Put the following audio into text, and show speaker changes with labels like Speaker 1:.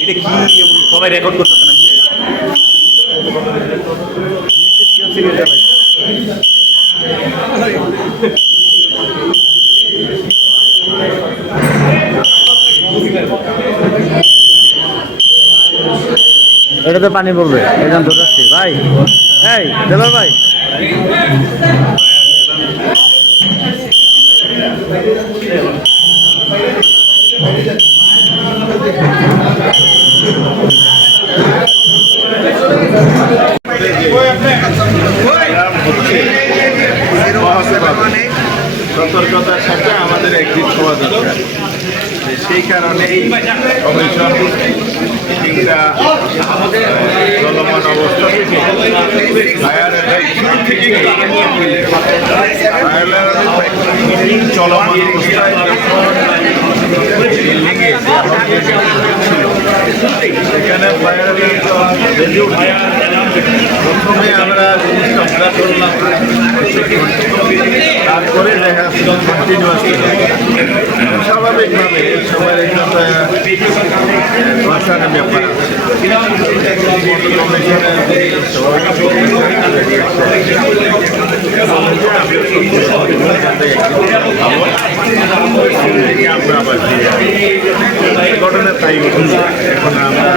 Speaker 1: এটা সবাই রেকর্ড করতেছে না।
Speaker 2: এটাতে পানি পড়বে। এখান ধরে ভাই এই দেবার ভাই।
Speaker 3: সতর্কতার সাথে আমাদের একদিন হওয়া দরকার সেই কারণেই কমিশন কিংবা চলমান অবস্থা থেকে ফায়ার চলমান অবস্থায় ফায়ার প্রথমে আমরা জিনিসটা করলাম তারপরে দেখা কন্টিনিউয়াস স্বাভাবিকভাবে সবার একটা ভাষার ব্যাপার আছে। তাই এখন আমরা।